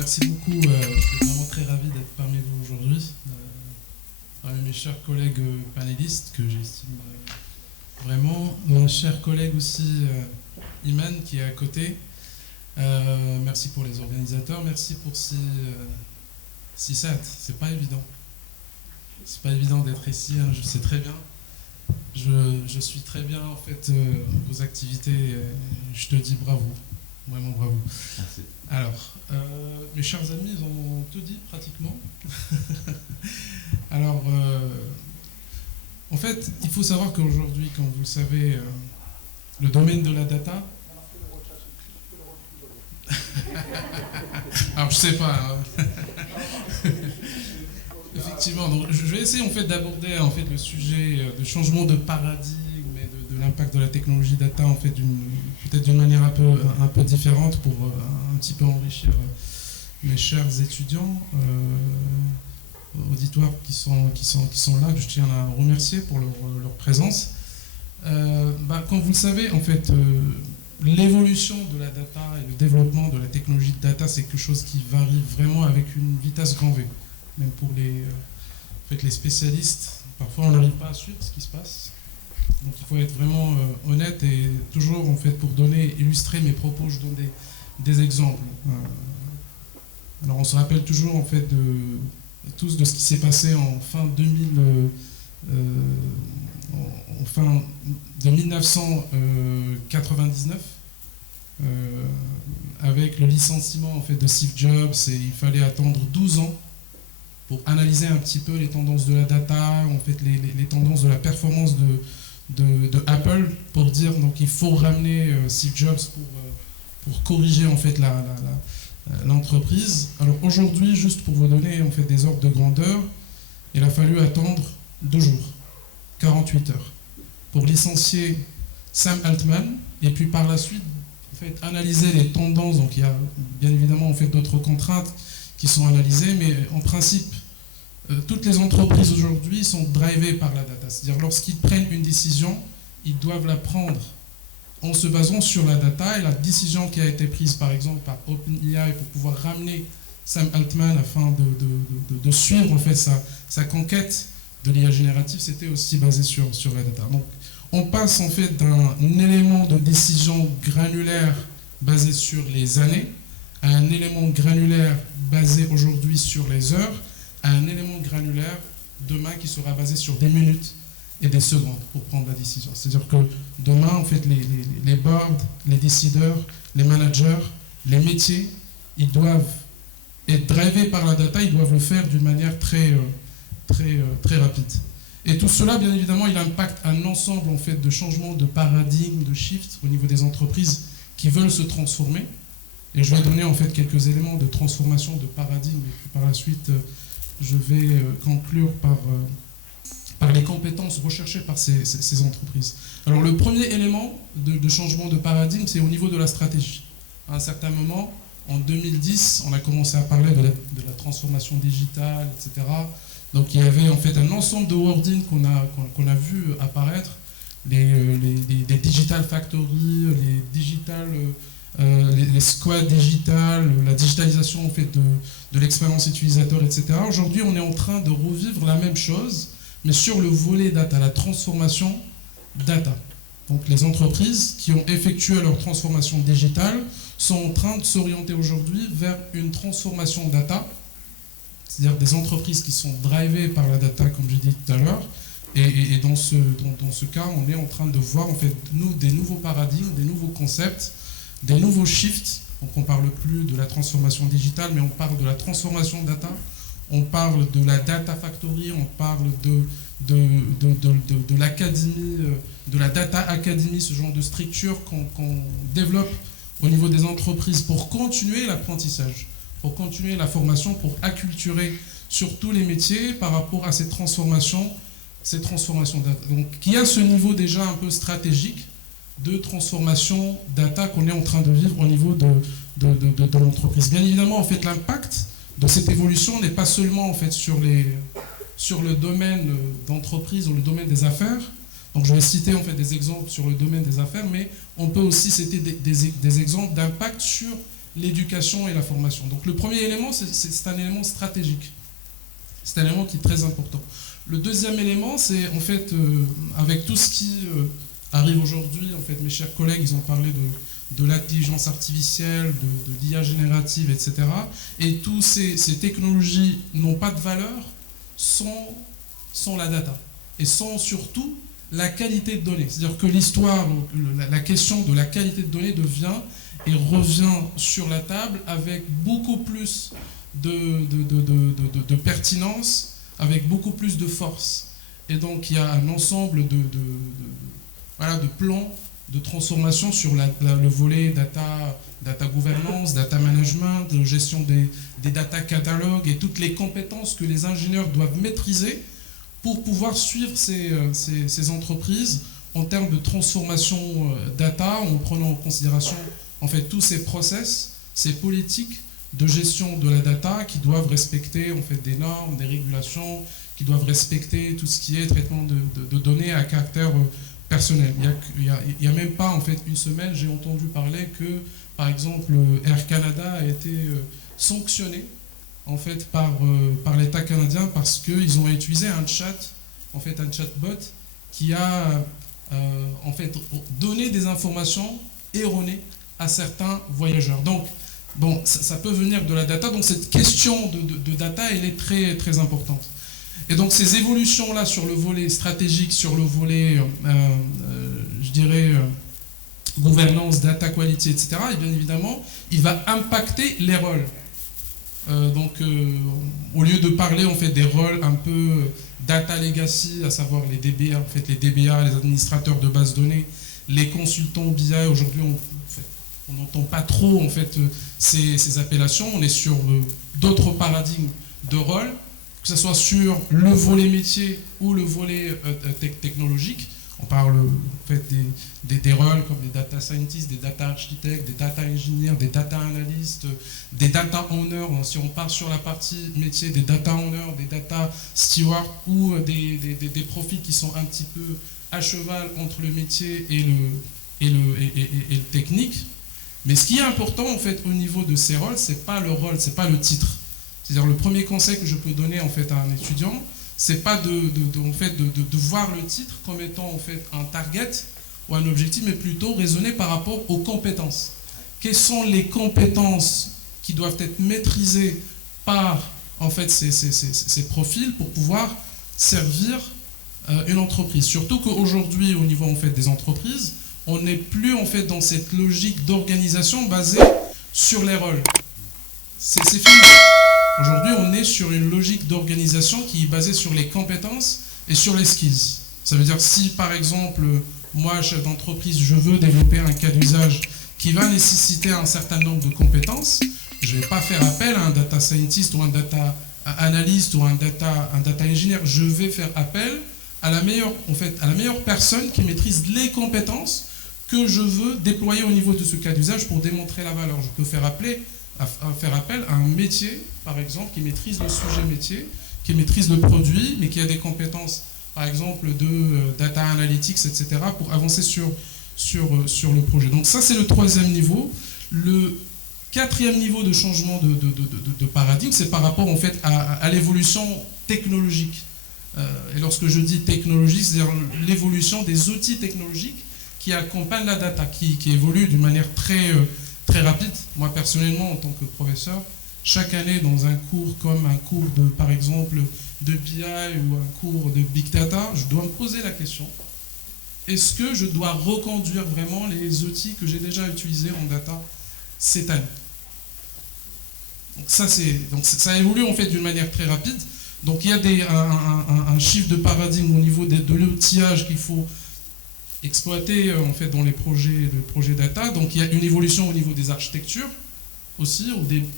merci beaucoup. Je suis vraiment très ravi d'être parmi vous aujourd'hui. Parmi mes chers collègues panélistes que j'estime vraiment. Mon cher collègue aussi, Iman, qui est à côté. Merci pour les organisateurs. Merci pour CISAT. C'est pas évident. C'est pas évident d'être ici, hein, je sais très bien. Je suis très bien en fait vos activités. Je te dis bravo. Vraiment bravo. Merci. Alors, mes chers amis, ils ont tout dit pratiquement. Alors, en fait, il faut savoir qu'aujourd'hui, comme vous le savez, le domaine de la data... Alors, je sais pas. Hein. Effectivement, donc, je vais essayer en fait d'aborder en fait le sujet de changement de paradigme et de l'impact de la technologie data en fait peut-être d'une manière un peu différente pour un petit peu enrichir mes chers étudiants, auditoires qui sont là, que je tiens à remercier pour leur présence. Comme vous le savez, en fait, l'évolution de la data et le développement de la technologie de data, c'est quelque chose qui varie vraiment avec une vitesse grand V. Même pour les spécialistes, parfois on n'arrive pas à suivre ce qui se passe. Donc il faut être vraiment honnête et toujours, en fait, pour illustrer mes propos, je donne des exemples. Alors on se rappelle toujours, en fait, tous de ce qui s'est passé en fin de 1999, avec le licenciement en fait, de Steve Jobs, et il fallait attendre 12 ans pour analyser un petit peu les tendances de la data, en fait les tendances de la performance de Apple, pour dire donc il faut ramener Steve Jobs pour corriger en fait l'entreprise. Alors aujourd'hui, juste pour vous donner en fait des ordres de grandeur, il a fallu attendre 2 jours, 48 heures, pour licencier Sam Altman, et puis par la suite en fait analyser les tendances. Donc il y a bien évidemment en fait d'autres contraintes qui sont analysées, mais en principe toutes les entreprises aujourd'hui sont drivées par la data. C'est-à-dire lorsqu'ils prennent une décision, ils doivent la prendre en se basant sur la data, et la décision qui a été prise par exemple par OpenAI pour pouvoir ramener Sam Altman afin de suivre en fait sa conquête de l'IA générative, c'était aussi basé sur la data. Donc on passe en fait d'un élément de décision granulaire basé sur les années à un élément granulaire basé aujourd'hui sur les heures, à un élément granulaire demain qui sera basé sur des minutes et des secondes pour prendre la décision. C'est-à-dire que demain, en fait, les boards, les décideurs, les managers, les métiers, ils doivent être drivés par la data, ils doivent le faire d'une manière très rapide. Et tout cela, bien évidemment, il impacte un ensemble en fait, de changements de paradigme, de shift au niveau des entreprises qui veulent se transformer. Et je vais donner en fait quelques éléments de transformation de paradigme, et puis par la suite, je vais conclure par les compétences recherchées par ces entreprises. Alors le premier élément de changement de paradigme, c'est au niveau de la stratégie. À un certain moment, en 2010, on a commencé à parler de la transformation digitale, etc. Donc il y avait en fait un ensemble de wordings qu'on a vu apparaître, les digital factories, les squads digitales, la digitalisation en fait de l'expérience utilisateur, etc. Aujourd'hui, on est en train de revivre la même chose, mais sur le volet data, la transformation data. Donc les entreprises qui ont effectué leur transformation digitale sont en train de s'orienter aujourd'hui vers une transformation data, c'est-à-dire des entreprises qui sont drivées par la data, comme j'ai dit tout à l'heure. Et dans ce cas, on est en train de voir en fait des nouveaux paradigmes, des nouveaux concepts, des nouveaux shifts. Donc on ne parle plus de la transformation digitale, mais on parle de la transformation data. On parle de la data factory, on parle de l'académie, de la data academy, ce genre de structure qu'on développe au niveau des entreprises pour continuer l'apprentissage, pour continuer la formation, pour acculturer sur tous les métiers par rapport à ces transformations data. Donc il y a ce niveau déjà un peu stratégique de transformation data qu'on est en train de vivre au niveau de l'entreprise. Bien évidemment, en fait, l'impact de cette évolution n'est pas seulement en fait, sur le domaine d'entreprise ou le domaine des affaires. Donc je vais citer en fait, des exemples sur le domaine des affaires, mais on peut aussi citer des exemples d'impact sur l'éducation et la formation. Donc le premier élément, c'est un élément stratégique. C'est un élément qui est très important. Le deuxième élément, c'est en fait, avec tout ce qui arrive aujourd'hui, en fait, mes chers collègues, ils ont parlé de l'intelligence artificielle, de l'IA générative, etc. Et toutes ces technologies n'ont pas de valeur sans la data. Et sans surtout la qualité de données. C'est-à-dire que l'histoire, la question de la qualité de données devient et revient sur la table avec beaucoup plus de pertinence, avec beaucoup plus de force. Et donc il y a un ensemble de plans de transformation sur le volet data gouvernance, data management, de gestion des data catalogues et toutes les compétences que les ingénieurs doivent maîtriser pour pouvoir suivre ces entreprises en termes de transformation data, en prenant en considération en fait tous ces process, ces politiques de gestion de la data qui doivent respecter en fait des normes, des régulations, qui doivent respecter tout ce qui est traitement de données à caractère personnel. Il y a même pas en fait une semaine, j'ai entendu parler que par exemple Air Canada a été sanctionné en fait par l'État canadien parce qu'ils ont utilisé un chatbot qui a en fait donné des informations erronées à certains voyageurs. Donc bon, ça peut venir de la data, donc cette question de data, elle est très, très importante. Et donc ces évolutions-là sur le volet stratégique, sur le volet, je dirais, gouvernance, data quality, etc., et bien évidemment, il va impacter les rôles. Au lieu de parler en fait, des rôles un peu data legacy, à savoir les DBA, en fait, les DBA, les administrateurs de bases de données, les consultants BI, aujourd'hui, on n'entend pas trop en fait, ces appellations, on est sur d'autres paradigmes de rôle, que ce soit sur le volet métier ou le volet technologique. On parle en fait, des rôles comme des data scientists, des data architectes, des data engineers, des data analystes, des data owners. Si on part sur la partie métier, des data owners, des data stewards ou des profils qui sont un petit peu à cheval entre le métier et le technique. Mais ce qui est important en fait au niveau de ces rôles, c'est pas le rôle, c'est pas le titre. C'est-à-dire le premier conseil que je peux donner en fait à un étudiant, c'est pas de voir le titre comme étant en fait un target ou un objectif, mais plutôt raisonner par rapport aux compétences. Quelles sont les compétences qui doivent être maîtrisées par en fait ces profils pour pouvoir servir une entreprise. Surtout qu'aujourd'hui, au niveau en fait des entreprises, on n'est plus en fait dans cette logique d'organisation basée sur les rôles. C'est fini. Aujourd'hui, on est sur une logique d'organisation qui est basée sur les compétences et sur les skills. Ça veut dire si, par exemple, moi, chef d'entreprise, je veux développer un cas d'usage qui va nécessiter un certain nombre de compétences, je ne vais pas faire appel à un data scientist ou un data analyst ou un data engineer. Je vais faire appel à la meilleure personne qui maîtrise les compétences que je veux déployer au niveau de ce cas d'usage pour démontrer la valeur. Je peux faire appel à un métier, par exemple, qui maîtrise le sujet métier, qui maîtrise le produit, mais qui a des compétences, par exemple, de data analytics, etc., pour avancer sur le projet. Donc ça, c'est le troisième niveau. Le quatrième niveau de changement de paradigme, c'est par rapport, en fait, à l'évolution technologique. Et lorsque je dis technologique, c'est-à-dire l'évolution des outils technologiques qui accompagnent la data, qui évolue d'une manière très rapide. Moi, personnellement, en tant que professeur, chaque année, dans un cours comme un cours par exemple, de BI ou un cours de Big Data, je dois me poser la question, est-ce que je dois reconduire vraiment les outils que j'ai déjà utilisés en data cette année? Donc ça évolue en fait d'une manière très rapide. Donc il y a un chiffre de paradigme au niveau de l'outillage qu'il faut exploiter en fait dans les projets data. Donc il y a une évolution au niveau des architectures aussi.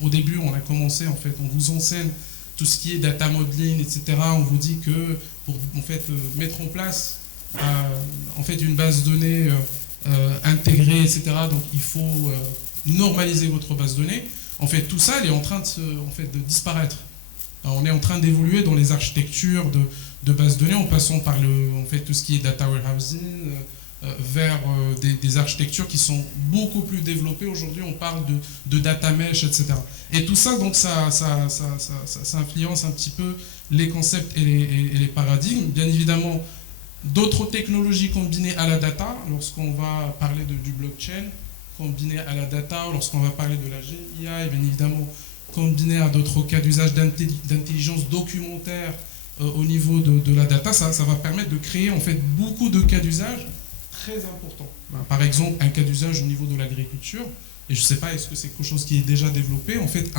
Au début, on a commencé en fait, on vous enseigne tout ce qui est data modeling, etc. On vous dit que pour en fait mettre en place en fait une base de données intégrée, etc. Donc il faut normaliser votre base de données. En fait, tout ça, elle est en train de disparaître. Alors, on est en train d'évoluer dans les architectures de base de données en passant par tout ce qui est data warehousing, vers des architectures qui sont beaucoup plus développées. Aujourd'hui, on parle de data mesh, etc. Et tout ça, donc, ça influence un petit peu les concepts et les paradigmes. Bien évidemment, d'autres technologies combinées à la data, lorsqu'on va parler du blockchain, combiné à la data, lorsqu'on va parler de la GIA, et bien évidemment combiné à d'autres cas d'usage d'intelligence documentaire au niveau de la data, ça va permettre de créer en fait beaucoup de cas d'usage très importants. Par exemple, un cas d'usage au niveau de l'agriculture, et je ne sais pas, est-ce que c'est quelque chose qui est déjà développé, en fait,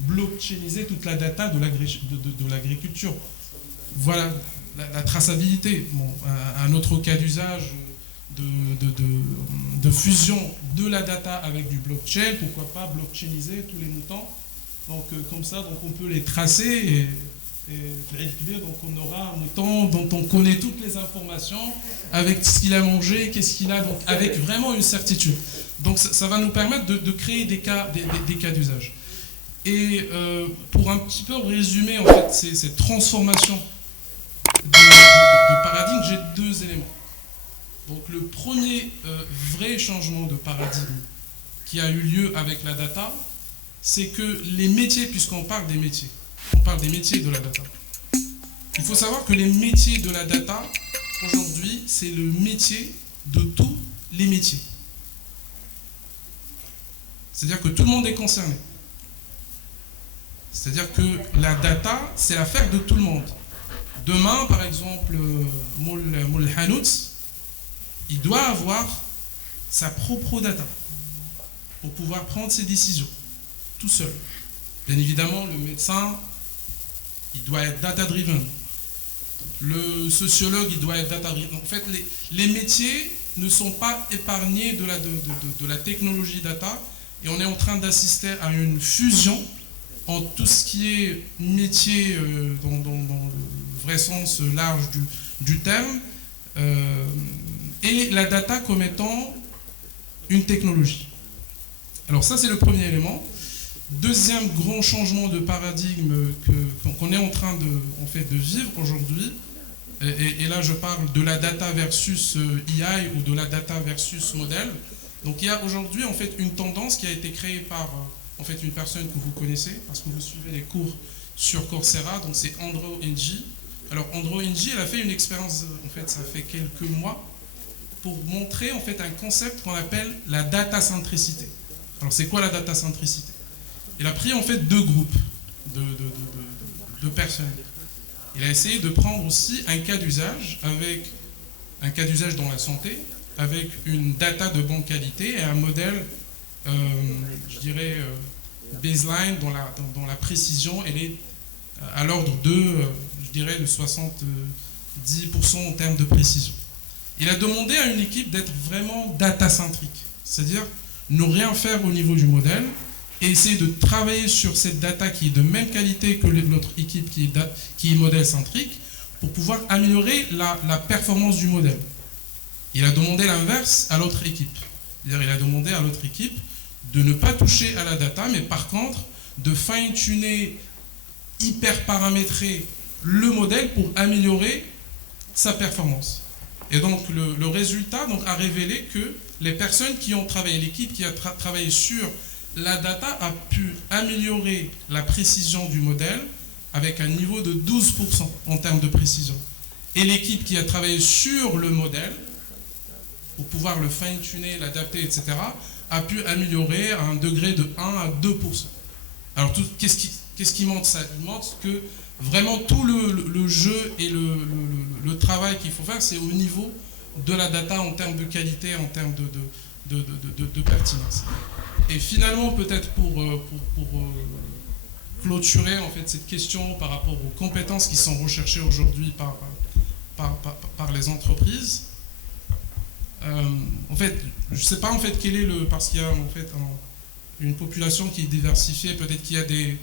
blockchainiser toute la data de l'agriculture. Voilà, la traçabilité. Bon, un autre cas d'usage de fusion de la data avec du blockchain, pourquoi pas blockchainiser tous les moutons. Donc comme ça, donc on peut les tracer donc on aura un mouton dont on connaît toutes les informations avec ce qu'il a mangé, qu'est-ce qu'il a, donc avec vraiment une certitude. Donc ça va nous permettre de créer des cas d'usage. Et pour un petit peu résumer en fait ces transformations de paradigme, j'ai deux éléments. Donc le premier vrai changement de paradigme qui a eu lieu avec la data, c'est que les métiers, puisqu'on parle des métiers, on parle des métiers de la data. Il faut savoir que les métiers de la data, aujourd'hui, c'est le métier de tous les métiers. C'est-à-dire que tout le monde est concerné. C'est-à-dire que la data, c'est l'affaire de tout le monde. Demain, par exemple, Moul Hanout, il doit avoir sa propre data pour pouvoir prendre ses décisions, tout seul. Bien évidemment, le médecin, il doit être data-driven. Le sociologue, il doit être data-driven. En fait, les métiers ne sont pas épargnés de la technologie data, et on est en train d'assister à une fusion entre tout ce qui est métier dans le vrai sens large du terme, et la data comme étant une technologie. Alors ça, c'est le premier élément. Deuxième grand changement de paradigme qu'on est en train de vivre aujourd'hui, et là je parle de la data versus AI ou de la data versus modèle. Donc il y a aujourd'hui en fait une tendance qui a été créée par en fait une personne que vous connaissez parce que vous suivez les cours sur Coursera, donc c'est Andrew Ng. Alors Andrew Ng, elle a fait une expérience, en fait ça fait quelques mois, pour montrer en fait un concept qu'on appelle la data centricité. Alors c'est quoi la data centricité? Il a pris en fait deux groupes de personnes. Il a essayé de prendre aussi un cas d'usage avec un cas d'usage dans la santé, avec une data de bonne qualité et un modèle, je dirais, baseline dans la précision, elle est à l'ordre je dirais, de 70% en termes de précision. Il a demandé à une équipe d'être vraiment data-centrique, c'est-à-dire ne rien faire au niveau du modèle et essayer de travailler sur cette data qui est de même qualité que l'autre équipe qui est modèle-centrique pour pouvoir améliorer la performance du modèle. Il a demandé l'inverse à l'autre équipe. C'est-à-dire, il a demandé à l'autre équipe de ne pas toucher à la data, mais par contre, de fine-tuner, hyper paramétrer le modèle pour améliorer sa performance. Et donc, le résultat a révélé que les personnes qui ont travaillé, l'équipe qui a travaillé sur la data a pu améliorer la précision du modèle avec un niveau de 12% en termes de précision. Et l'équipe qui a travaillé sur le modèle, pour pouvoir le fine-tuner, l'adapter, etc., a pu améliorer à un degré de 1 à 2%. Alors, qu'est-ce qui montre ça? Il montre que vraiment tout le jeu et le travail qu'il faut faire, c'est au niveau de la data en termes de qualité, en termes de pertinence. Et finalement, peut-être pour clôturer en fait, cette question par rapport aux compétences qui sont recherchées aujourd'hui par les entreprises, en fait, je ne sais pas en fait quel est parce qu'il y a en fait une population qui est diversifiée, peut-être qu'il y a des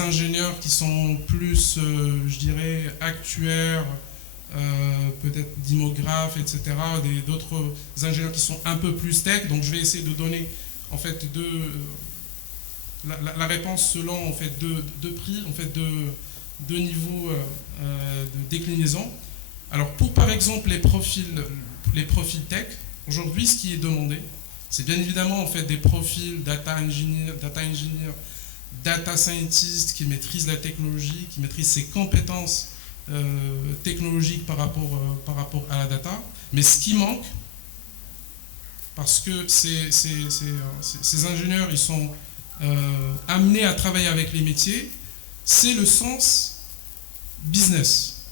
ingénieurs qui sont plus, je dirais, actuaires, peut-être démographes, etc., d'autres ingénieurs qui sont un peu plus tech. Donc je vais essayer de donner en fait la réponse selon en fait deux prix, en fait deux niveaux de déclinaison. Alors pour par exemple les profils tech, Aujourd'hui, ce qui est demandé, c'est bien évidemment en fait des profils data engineer, data scientist qui maîtrisent la technologie, qui maîtrisent ses compétences technologiques par rapport à la data. Mais ce qui manque, parce que ces ingénieurs, ils sont amenés à travailler avec les métiers, c'est le sens business,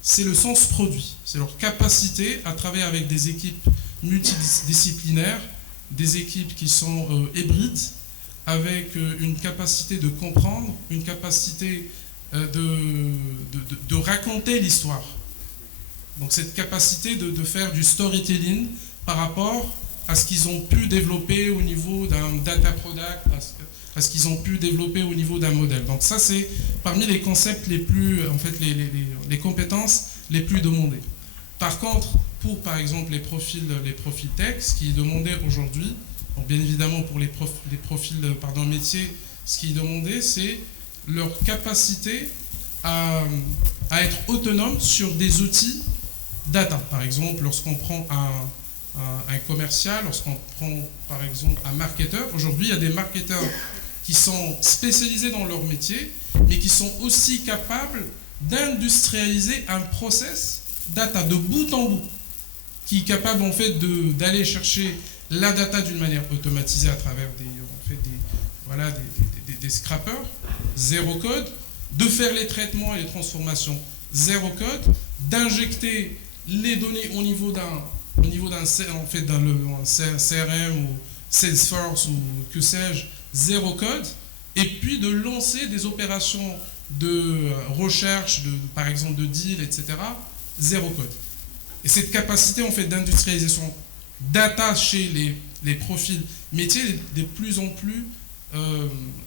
c'est le sens produit, c'est leur capacité à travailler avec des équipes multidisciplinaires, des équipes qui sont hybrides, avec une capacité de comprendre, une capacité de raconter l'histoire. Donc cette capacité de faire du storytelling par rapport à ce qu'ils ont pu développer au niveau d'un data product, à ce qu'ils ont pu développer au niveau d'un modèle. Donc ça, c'est parmi les concepts les plus, en fait, les compétences les plus demandées. Par contre, pour par exemple les profils tech, ce qui est demandé aujourd'hui, donc bien évidemment pour les profils métiers, ce qui est demandé, c'est leur capacité à être autonome sur des outils data. Par exemple, lorsqu'on prend un commercial, lorsqu'on prend par exemple un marketeur, aujourd'hui il y a des marketeurs qui sont spécialisés dans leur métier, mais qui sont aussi capables d'industrialiser un process data de bout en bout, qui est capable en fait d'aller chercher la data d'une manière automatisée à travers des scrappers, zéro code, de faire les traitements et les transformations, zéro code, d'injecter les données au niveau d'un CRM ou Salesforce ou que sais-je, zéro code, et puis de lancer des opérations de recherche, par exemple de deal, etc., zéro code. Et cette capacité en fait d'industrialisation data chez les profils métiers est de plus en plus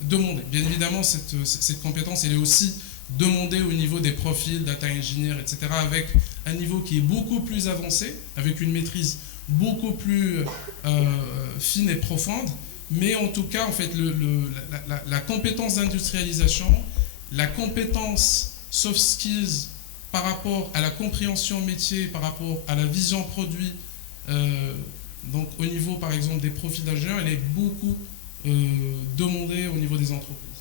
demandée. Bien évidemment, cette compétence, elle est aussi demandée au niveau des profils data engineer, etc., avec un niveau qui est beaucoup plus avancé, avec une maîtrise beaucoup plus fine et profonde. Mais en tout cas, en fait, la compétence d'industrialisation, la compétence soft skills par rapport à la compréhension métier, par rapport à la vision produit, donc au niveau, par exemple, des profils d'ingénieurs, elle est beaucoup demandée au niveau des entreprises.